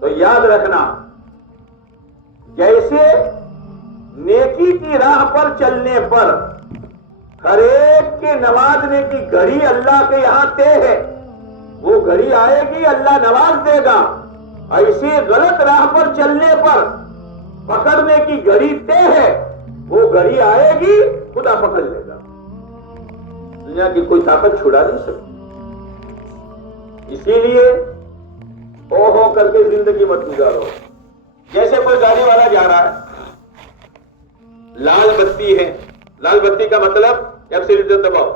تو یاد رکھنا جیسے نیکی کی راہ پر چلنے پر ہر ایک کے نوازنے کی گھڑی اللہ کے یہاں طے ہے, وہ گھڑی آئے گی, اللہ نواز دے گا. ایسے غلط راہ پر چلنے پر پکڑنے کی گھڑی طے ہے, وہ گھڑی آئے گی, خدا پکڑ لے گا. دنیا کی کوئی طاقت چھڑا نہیں سکتی. اسی لیے او ہو کر کے زندگی مت گزارو. جیسے کوئی گاڑی والا جا رہا ہے, لال بتی ہے, لال بتی کا مطلب ایکسیلیٹر دباؤ.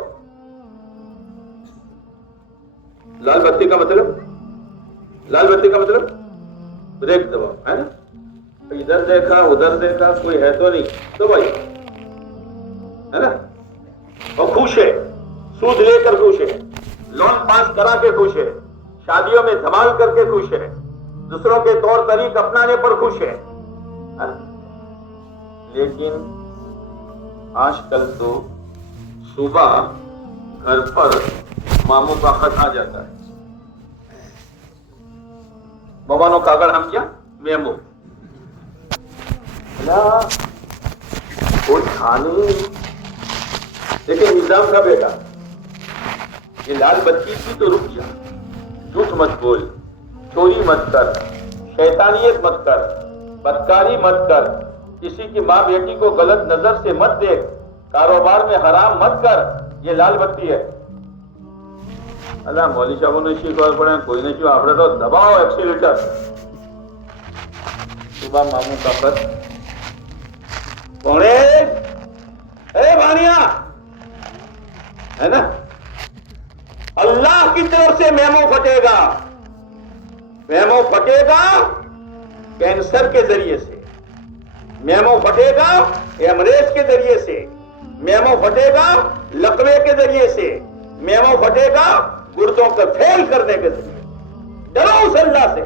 لال بتی کا مطلب, لال بتی کا مطلب بریک دباؤ, ہے نا. ادھر دیکھا, ادھر دیکھا, کوئی ہے تو نہیں, تو بھائی ہے نا. اور خوش ہے, سود لے کر خوش ہے, لون پاس کرا کے خوش ہے, شادیوں میں دھمال کر کے خوش ہے, دوسروں کے طور طریق اپنانے پر خوش ہے. لیکن آج کل تو صبح گھر پر ماموں کا خط آ جاتا ہے, بابانو کاغذ ہم کیا میمو, کوئی کھانے. دیکھیں نظام کا بیٹا, یہ لال بتی کی تو رک جا, جھوٹ مت بول, چوری مت کر, شیطانیت مت کر, بدکاری مت کر, کسی کی ماں بیٹی کو غلط نظر سے مت دیکھ, کاروبار میں حرام مت کر، یہ لال بتی ہے۔ اللہ مولوی صاحبوں نے شیخ پڑھے، کوئی نہیں کیوں آپ تو دباؤ ایکسیلیٹر۔ صبح ماموں کا خط، کون ہے؟ اے بانیا ہے نا، اللہ کی طرف سے میمو پھٹے گا، میمو پھٹے گا کینسر کے ذریعے سے، میمو پھٹے گا ایمریج کے ذریعے سے، میمو پھٹے گا لقوے کے ذریعے سے، میمو پھٹے گا گردوں کو فیل کرنے کے ذریعے۔ ڈرو اس اللہ سے،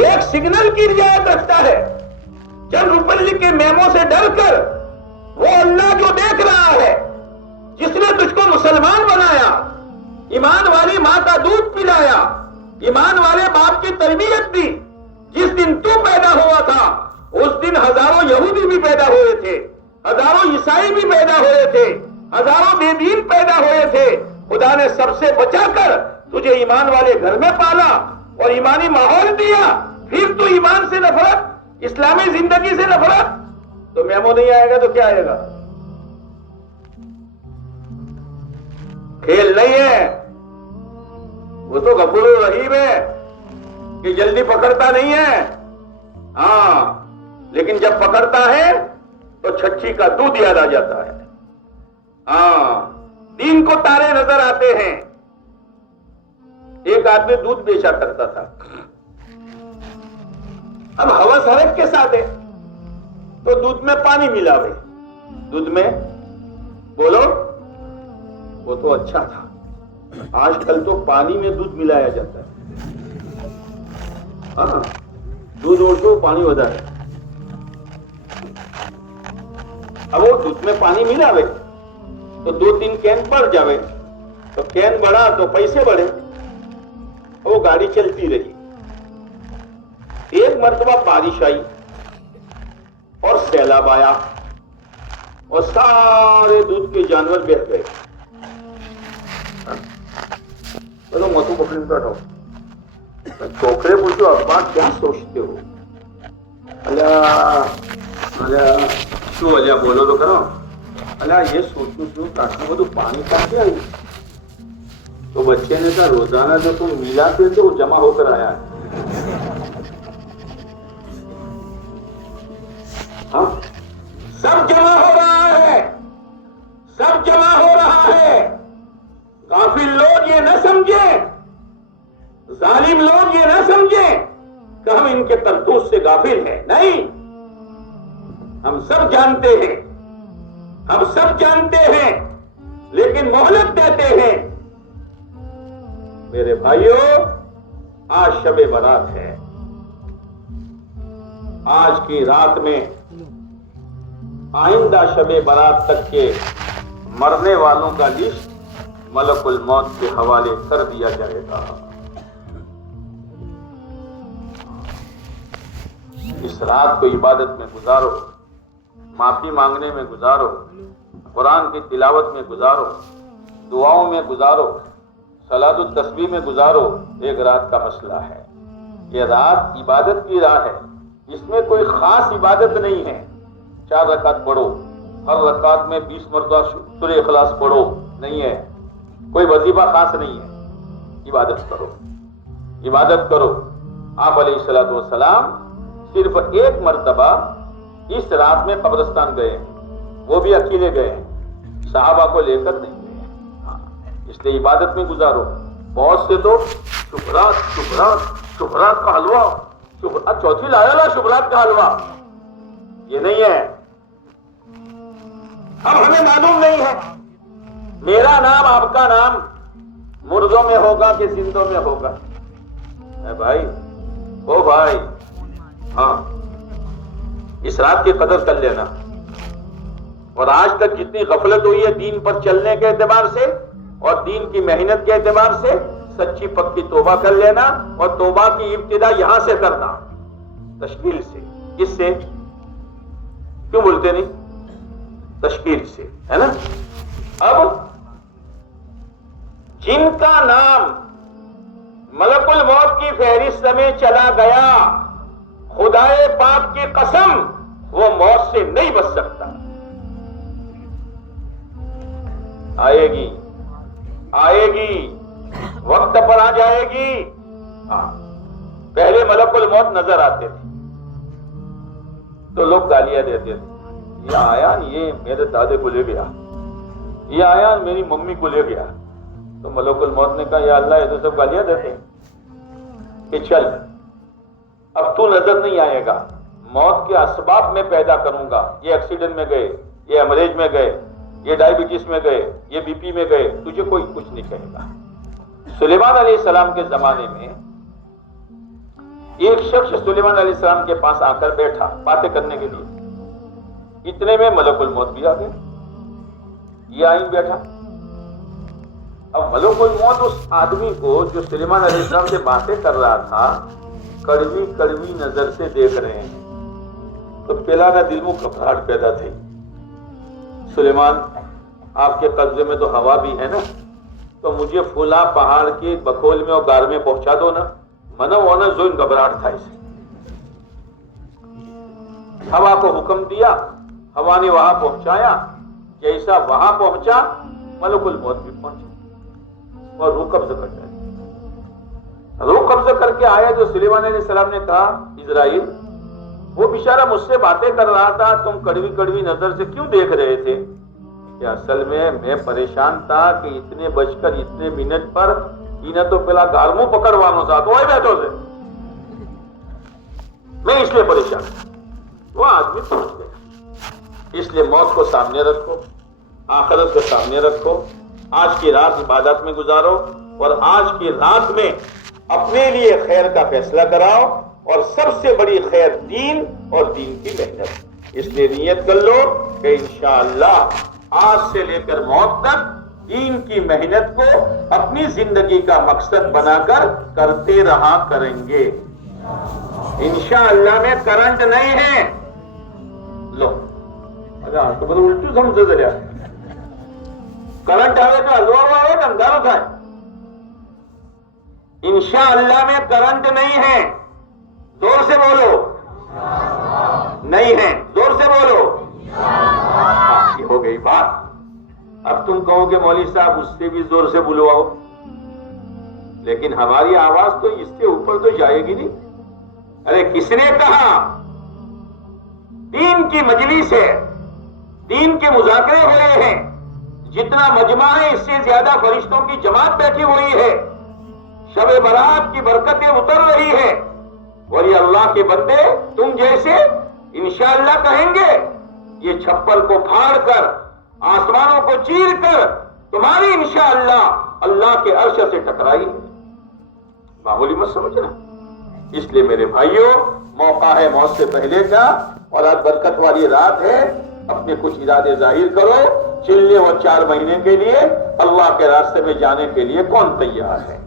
ایک سگنل کی رعایت رکھتا ہے، چند روپے کے میمو سے ڈر کر وہ اللہ جو دیکھ رہا ہے، جس نے تجھ کو مسلمان بنایا، ایمان والی ماں کا دودھ پلایا، ایمان والے باپ کی تربیت دی، جس دن تو پیدا ہوا تھا اس دن ہزاروں یہودی بھی پیدا ہوئے تھے، ہزاروں عیسائی بھی پیدا ہوئے تھے، ہزاروں بے دین پیدا ہوئے تھے، خدا نے سب سے بچا کر تجھے ایمان والے گھر میں پالا اور ایمانی ماحول دیا، پھر تو ایمان سے نفرت، اسلامی زندگی سے نفرت، تو میمو نہیں آئے گا تو کیا آئے گا؟ کھیل نہیں ہے، وہ تو غفور الرحیم ہے کہ جلدی پکڑتا نہیں ہے، ہاں لیکن جب پکڑتا ہے تو چھچھی کا دودھ یاد آ جاتا ہے، ہاں دین کو تارے نظر آتے ہیں۔ ایک آدمی دودھ بیچا کرتا تھا، اب ہوس حرک کے ساتھ ہے تو دودھ میں پانی ملاوے، دودھ میں بولو وہ تو اچھا تھا، آج کل تو پانی میں دودھ ملایا جاتا ہے، ہاں دودھ اوڑھو پانی ہوتا ہے، اب وہ دودھ میں پانی ملاوے تو 2-3 کین بڑھ جاوے، تو کین بڑھا تو پیسے بڑھے، وہ گاڑی چلتی رہی۔ ایک مرتبہ بارش آئی اور سیلاب آیا اور سارے دودھ کے جانور بہہ گئے۔ متو پکڑی بیٹھو، چھوکرے پوچھو ابا کیا سوچتے ہو؟ اللہ بولو تو کرو، اللہ یہ سوچوں کیوں کاٹنا، وہ تو پانی کاٹ آئی، تو بچے نے کہا روزانہ جو تم ملاتے تھے وہ جمع ہو کر آیا ہے، ہاں سب جمع ہو رہا ہے، سب جمع ہو رہا ہے۔ غافل لوگ یہ نہ سمجھیں، ظالم لوگ یہ نہ سمجھیں کہ ہم ان کے کرتوت سے غافل ہیں، نہیں، ہم سب جانتے ہیں، ہم سب جانتے ہیں، لیکن مہلت دیتے ہیں۔ میرے بھائیوں، آج شب برات ہے، آج کی رات میں آئندہ شب برات تک کے مرنے والوں کا لسٹ ملک الموت کے حوالے کر دیا جائے گا۔ اس رات کو عبادت میں گزارو، معافی مانگنے میں گزارو، قرآن کی تلاوت میں گزارو، دعاؤں میں گزارو، صلاۃ التسبیح میں گزارو۔ ایک رات کا مسئلہ ہے، یہ رات عبادت کی راہ ہے، اس میں کوئی خاص عبادت نہیں ہے۔ 4 رکعت پڑھو، ہر رکعت میں 20 مرتبہ سورہ اخلاص پڑھو، نہیں ہے، کوئی وظیفہ خاص نہیں ہے، عبادت کرو، عبادت کرو۔ آپ علیہ الصلوۃ والسلام صرف ایک مرتبہ اس رات میں قبرستان گئے، وہ بھی اکیلے گئے، صحابہ کو لے کر نہیں گئے، اس لیے عبادت میں گزارو۔ بہت سے تو شبرات کا حلوہ، چوتھی لایا لا شبرات کا حلوہ، یہ نہیں ہے، اب ہمیں معلوم نہیں ہے میرا نام آپ کا نام مردوں میں ہوگا کہ زندوں میں ہوگا۔ اے بھائی، او بھائی، ہاں اس رات کی قدر کر لینا، اور آج تک جتنی غفلت ہوئی ہے دین پر چلنے کے اعتبار سے اور دین کی محنت کے اعتبار سے، سچی پکی توبہ کر لینا، اور توبہ کی ابتدا یہاں سے کرنا، تشکیل سے۔ کس سے؟ کیوں بولتے نہیں؟ تشکیل سے، ہے نا۔ اب جن کا نام ملک الموت کی فہرست میں چلا گیا، خدائے پاک کی قسم وہ موت سے نہیں بچ سکتا. آئے گی وقت پر آ جائے گی. پہلے ملک الموت نظر آتے تھے تو لوگ گالیاں دیتے تھے, یہ آیا یہ میرے دادے کو لے گیا, یہ آیا میری ممی کو لے گیا. تو ملک الموت نے کہا یا اللہ یہ تو سب گالیاں دیتے ہیں کہ چل اب تو نظر نہیں آئے گا, موت کے اسباب میں پیدا کروں گا. یہ ایکسیڈنٹ میں گئے, یہ ہیمریج میں گئے, یہ ڈائبٹیز میں گئے, یہ بی پی میں گئے, تجھے کوئی کچھ نہیں کہے گا. سلیمان علیہ السلام کے زمانے میں ایک شخص سلیمان علیہ السلام کے پاس آ کر بیٹھا باتیں کرنے کے لیے. اتنے میں ملک الموت بھی آ گئے, یہ آئیں بیٹھا. اب ملک الموت اس آدمی کو جو سلیمان علیہ السلام سے باتیں کر رہا تھا کڑوی کڑوی نظر سے دیکھ رہے ہیں. تو پہلا نہ دل میں گھبراہٹ پیدا تھی, سلیمان آپ کے قبضے میں تو ہوا بھی ہے نا, تو مجھے فلاں پہاڑ کے بکول میں اور گار میں پہنچا دو نا. منع ہونا زون گھبراہٹ تھا اسے. ہوا کو حکم دیا, ہوا نے وہاں پہنچایا. جیسا وہاں پہنچا ملک الموت بھی پہنچا اور روح قبضہ کر جائے. روح قبضہ کر کے آیا جو سلیمان علیہ السلام نے کہا اسرائیل وہ بیچارہ مجھ سے باتیں کر رہا تھا, تم کڑوی کڑوی نظر سے کیوں دیکھ رہے تھے؟ کہ اصل میں پریشان تھا کہ اتنے بج کر اتنے منٹ پر انہیں تو پہلا گارموں پکڑوانا تھا تو بیٹھو سے میں اس لیے پریشان. وہ آدمی پہنچ گیا. اس لیے موت کو سامنے رکھو, آخرت کو سامنے رکھو. آج کی رات عبادت میں گزارو اور آج کی رات میں اپنے لیے خیر کا فیصلہ کراؤ, اور سب سے بڑی خیر دین اور دین کی محنت. اس لیے نیت کر لو کہ انشاءاللہ آج سے لے کر موت تک دین کی محنت کو اپنی زندگی کا مقصد بنا کر کرتے رہا کریں گے. انشاءاللہ میں کرنٹ نہیں ہے. لو اگر تو بدل الٹو سمجھ دے رہا کرنٹ آئے تو ہلوا آئے تو اندھارا تھا. انشاءاللہ میں کرنٹ نہیں ہے. زور سے بولو نہیں ہے, زور سے بولو. یہ ہو گئی بات. اب تم کہو کہ مولوی صاحب اس سے بھی زور سے بلواؤ, لیکن ہماری آواز تو اس سے اوپر تو جائے گی نہیں. ارے کس نے کہا دین کی مجلس ہے, دین کے مذاکرے ہو رہے ہیں, جتنا مجمع ہے اس سے زیادہ فرشتوں کی جماعت بیٹھی ہوئی ہے, شب برات کی برکتیں اتر رہی ہے, اور یہ اللہ کے بندے تم جیسے انشاءاللہ کہیں گے یہ چھپر کو پھاڑ کر آسمانوں کو چیر کر تمہاری انشاءاللہ اللہ کے عرش سے ٹکرائی. معمولی مت سمجھنا. اس لیے میرے بھائیوں موقع ہے موت سے پہلے کا, اور آج برکت والی رات ہے. اپنے کچھ ارادے ظاہر کرو. چلنے اور 4 مہینے کے لیے اللہ کے راستے میں جانے کے لیے کون تیار ہے؟